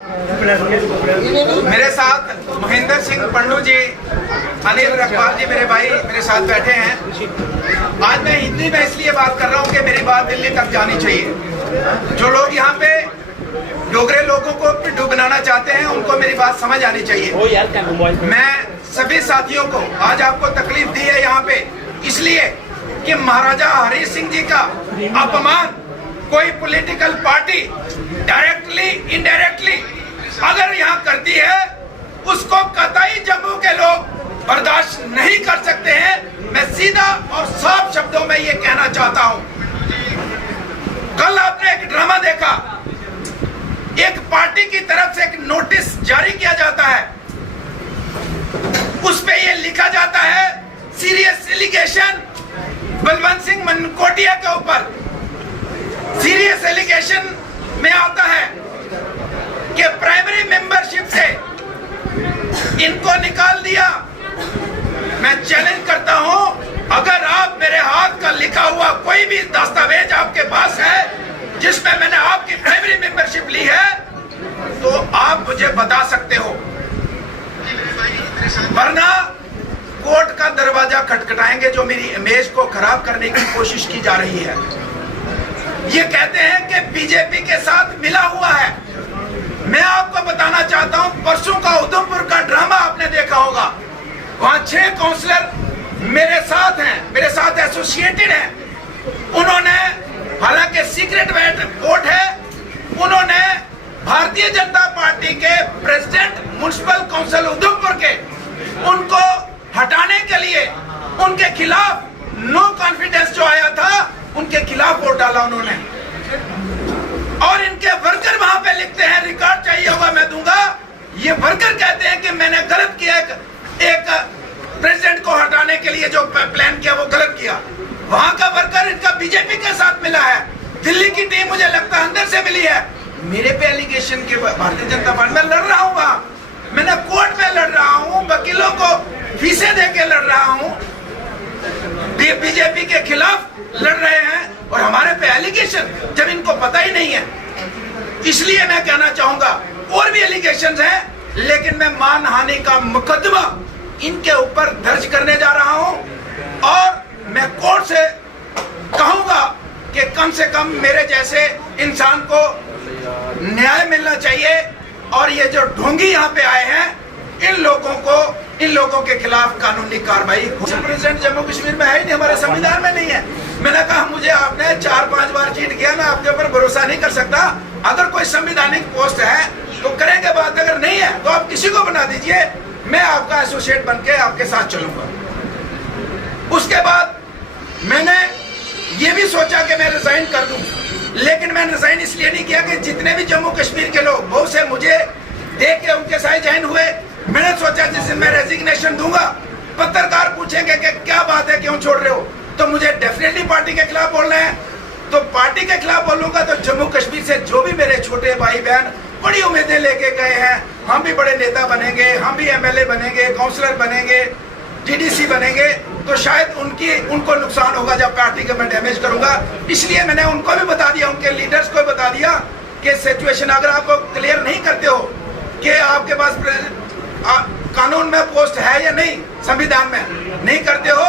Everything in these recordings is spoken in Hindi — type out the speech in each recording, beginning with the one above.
मेरे साथ महेंद्र सिंह पंडू जी, अनिल रखवाल जी मेरे भाई मेरे साथ बैठे हैं। आज मैं हिंदी में इसलिए बात कर रहा हूँ कि मेरी बात दिल्ली तक जानी चाहिए। जो लोग यहाँ पे डोगरे लोगों को पिट्ठू बनाना चाहते हैं उनको मेरी बात समझ आनी चाहिए। मैं सभी साथियों को आज आपको तकलीफ दी है यहाँ पे इसलिए कि महाराजा हरि सिंह जी का अपमान कोई पॉलिटिकल पार्टी डायरेक्टली इनडायरेक्टली अगर यहाँ करती है उसको कतई जम्मू के लोग बर्दाश्त नहीं कर सकते हैं। मैं सीधा और साफ शब्दों में ये कहना चाहता हूँ। कल आपने एक ड्रामा देखा, एक पार्टी की तरफ से एक नोटिस जारी किया जाता है, उस पे ये लिखा जाता है सीरियस एलिगेशन बलवंत सिंह मनकोटिया के ऊपर। सीरियस एलिगेशन में आता है कि प्राइमरी मेंबरशिप से इनको निकाल दिया। मैं चैलेंज करता हूं, अगर आप मेरे हाथ का लिखा हुआ कोई भी दस्तावेज आपके पास है जिसमें मैंने आपकी प्राइमरी मेंबरशिप ली है तो आप मुझे बता सकते हो, वरना कोर्ट का दरवाजा खटखटाएंगे जो मेरी इमेज को खराब करने की कोशिश की जा रही है। ये कहते हैं कि बीजेपी के साथ मिला हुआ है। मैं आपको बताना चाहता हूं, परसों का उधमपुर का ड्रामा आपने देखा होगा। वहां 6 काउंसलर मेरे साथ हैं, मेरे साथ एसोसिएटेड हैं। उन्होंने, हालांकि सीक्रेट वोट है, उन्होंने भारतीय जनता पार्टी के प्रेसिडेंट म्युनिसिपल काउंसिल उधमपुर के उनको हटाने के लिए उनके खिलाफ नो कॉन्फिडेंस जो आया था उनके खिलाफ वोट डाला उन्होंने। और इनके वर्कर वहां पे लिखते हैं, रिकॉर्ड चाहिए होगा मैं दूंगा, ये वर्कर कहते हैं कि मैंने गलत किया, एक प्रेसिडेंट को हटाने के लिए जो प्लान किया वो गलत किया। वहां का वर्कर इनका बीजेपी के साथ मिला है। दिल्ली की टीम मुझे लगता है अंदर से मिली है। मेरे पे एलिगेशन के भारतीय जनता पार्टी में लड़ रहा हूँ, वहां मैंने कोर्ट में लड़ रहा हूँ, वकीलों को फीसें दे के लड़ रहा हूँ, बीजेपी के खिलाफ लड़ रहे हैं और हमारे पे एलिगेशन जब इनको पता ही नहीं है। इसलिए मैं कहना चाहूंगा और भी एलिगेशन हैं, लेकिन मैं मानहानि का मुकदमा इनके ऊपर दर्ज करने जा रहा हूं और मैं कोर्ट से कहूंगा कि कम से कम मेरे जैसे इंसान को न्याय मिलना चाहिए। और ये जो ढोंगी यहाँ पे आए हैं इन लोगों के खिलाफ कानूनी कार्रवाई। प्रेसिडेंट जम्मू कश्मीर में है ही नहीं, हमारे संविधान में नहीं है। मैंने कहा मुझे आपने 4-5 बार चीट किया, मैं आपके ऊपर भरोसा नहीं कर सकता। अगर कोई संवैधानिक पोस्ट है तो करेंगे बात, अगर नहीं है तो आप किसी को बना दीजिए, मैं आपका एसोसिएट बन के आपके साथ चलूंगा। उसके बाद मैंने ये भी सोचा कि मैं रिजाइन कर दूं, लेकिन मैं रिजाइन इसलिए नहीं किया कि जितने भी जम्मू कश्मीर के लोग बहुत से मुझे देख के उनके साथ ज्वाइन हुए, मैंने सोचा जिस दिन मैं रेजिग्नेशन दूंगा पत्रकार पूछेंगे कि क्या बात है, क्यों छोड़ रहे हो, तो मुझे डेफिनेटली पार्टी के खिलाफ बोलना है। तो पार्टी के खिलाफ बोलूंगा तो जम्मू कश्मीर से जो भी मेरे छोटे भाई बहन बड़ी उम्मीदें लेके गए हैं, हम भी बड़े नेता बनेंगे, हम भी एमएलए बनेंगे, काउंसलर बनेंगे, डीडीसी बनेंगे, तो शायद उनको नुकसान होगा जब पार्टी का मैं डैमेज करूंगा। इसलिए मैंने उनको भी बता दिया, उनके लीडर्स को बता दिया कि सिचुएशन अगर आपको क्लियर नहीं करते हो कि आपके पास कानून में पोस्ट है या नहीं, संविधान में नहीं करते हो,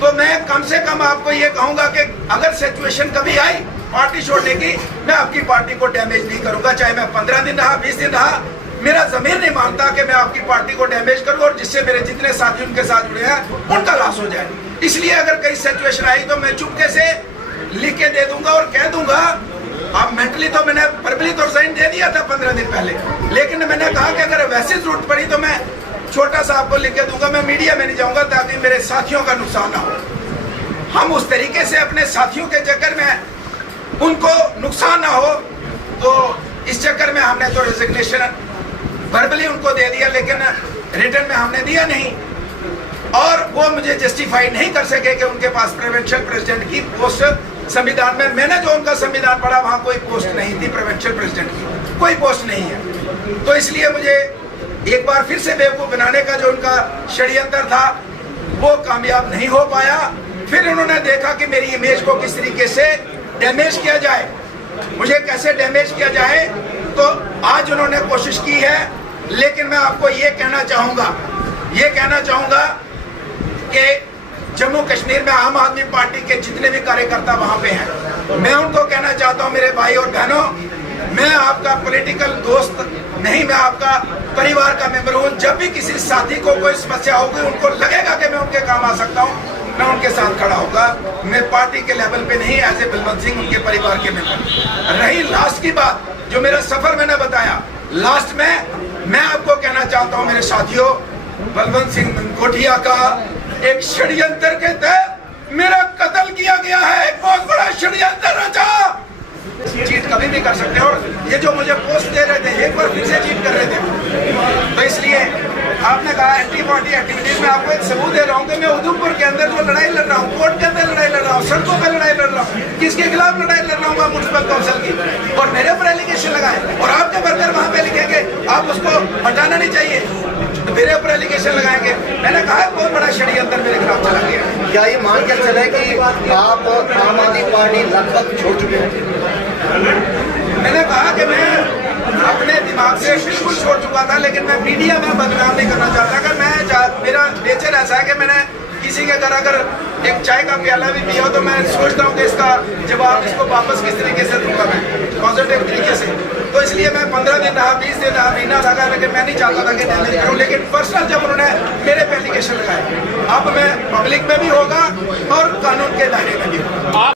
तो मैं कम से कम आपको ये कहूंगा कि अगर सिचुएशन कभी आई पार्टी छोड़ने की, मैं आपकी पार्टी को डैमेज नहीं करूंगा। चाहे मैं 15 दिन रहा, 20 दिन रहा, मेरा जमीर नहीं मानता कि मैं आपकी पार्टी को डैमेज करूं और जिससे मेरे जितने साथी उनके साथ जुड़े हैं उनका लॉस हो जाए। इसलिए अगर कहीं सिचुएशन आई तो मैं चुपके से लिख के दे दूंगा और कह दूंगा। अब मेंटली तो मैंने वर्बली तो रिजाइन दे दिया था 15 दिन पहले, लेकिन मैंने कहा कि अगर वैसी जरूरत पड़ी तो मैं छोटा सा आपको लिख के दूंगा, मैं मीडिया में नहीं जाऊंगा ताकि मेरे साथियों का नुकसान ना हो। हम उस तरीके से अपने साथियों के चक्कर में उनको नुकसान ना हो, तो इस चक्कर में हमने तो रेजिग्नेशन वर्बली उनको दे दिया, लेकिन रिटर्न में हमने दिया नहीं। और वो मुझे जस्टिफाई नहीं कर सके कि उनके पास प्रोविंशियल प्रेसिडेंट की पोस्ट संविधान में, मैंने जो उनका संविधान पढ़ा वहां कोई पोस्ट नहीं थी प्रोविंशियल प्रेसिडेंट की, कोई पोस्ट नहीं है। तो इसलिए मुझे एक बार फिर से बेवकूफ बनाने का जो उनका षड्यंत्र था वो कामयाब नहीं हो पाया। फिर उन्होंने देखा कि मेरी इमेज को किस तरीके से डैमेज किया जाए, मुझे कैसे डैमेज किया जाए, तो आज उन्होंने कोशिश की है। लेकिन मैं आपको ये कहना चाहूंगा कि जम्मू कश्मीर में आम आदमी पार्टी के जितने भी कार्यकर्ता वहां पे हैं, मैं उनको कहना चाहता हूं, मेरे भाई और बहनों, मैं आपका पॉलिटिकल दोस्त नहीं, मैं आपका परिवार का मेंबर हूं। जब भी किसी साथी को कोई समस्या होगी, उनको लगेगा कि मैं उनके काम आ सकता हूं, मैं उनके साथ खड़ा होगा। मैं पार्टी के लेवल पे नहीं, एज ए बलवंत सिंह उनके परिवार के मेंबर। रही लास्ट की बात, जो मेरा सफर मैंने बताया, लास्ट में मैं आपको कहना चाहता हूं मेरे साथियों, बलवंत सिंह कोठिया का एक षड्यंत्र के तहत मेरा कत्ल किया गया है। एक बहुत बड़ा षड्यंत्र रचा। चीट कभी भी कर सकते हैं, और ये जो मुझे पोस्ट दे रहे थे, एक बार फिर से चीट कर रहे थे। तो इसलिए आपने कहा एंटी पार्टी एक्टिविटीज में, आपको एक सबूत दे रहा हूँ कि मैं उधमपुर के अंदर जो लड़ाई लड़ रहा हूँ, कोर्ट के अंदर लड़ाई लड़ रहा हूँ, सड़कों पर लड़ाई लड़ रहा हूँ, किसके खिलाफ लड़ाई लड़ रहा हूँ? म्युनिसिपल काउंसिल की। और मेरे ऊपर एलिगेशन लगाए, और आपके वर्कर वहां पे लिखेंगे आप उसको हटाना नहीं चाहिए, तो मेरे ऊपर एलिगेशन लगाएंगे। मैंने कहा बहुत बड़ा षड्यंत्र मेरे खिलाफ चला गया। क्या ये मान कर चले कि आप आम आदमी पार्टी लगभग छोड़ चुके हैं? मैंने कहा कि मैं अपने दिमाग से बिल्कुल छोड़ चुका था, लेकिन मैं मीडिया में बदनाम नहीं करना चाहता। अगर मेरा नेचर ऐसा है कि मैंने किसी के घर अगर एक चाय का प्याला भी पिया हो, तो मैं सोचता हूँ कि इसका जवाब इसको वापस किस तरीके से दूंगा, मैं पॉजिटिव तरीके से। तो इसलिए मैं 15 दिन रहा, 20 दिन रहा, महीना लगा, लेकिन मैं नहीं चाहता था कि डैमेज करूँ। लेकिन पर्सनल जब उन्होंने मेरे पे एलिगेशन लगाए, अब मैं पब्लिक में भी होगा और कानून के दायरे में भी होगा।